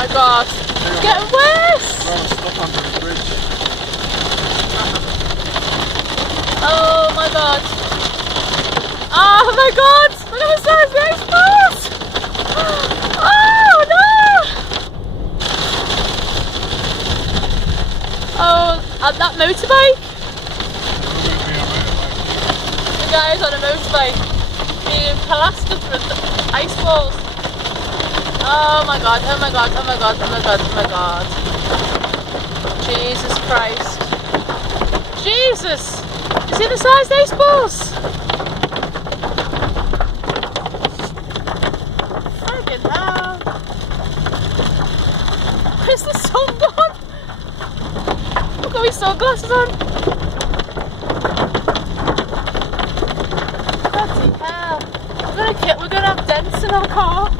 my god. It's getting worse. We're stuck under the bridge. Oh my god. Oh my god. Look at the size of these balls. Oh no. Oh, that motorbike. The guy's on a motorbike being plastered with the ice balls. Oh my god, oh my god, oh my god, oh my god, oh my god. Jesus Christ. Jesus! You see the size of these balls? Friggin' hell. Where's the sun gone? Look at my sunglasses on. Bloody hell. We're gonna have dents in our car.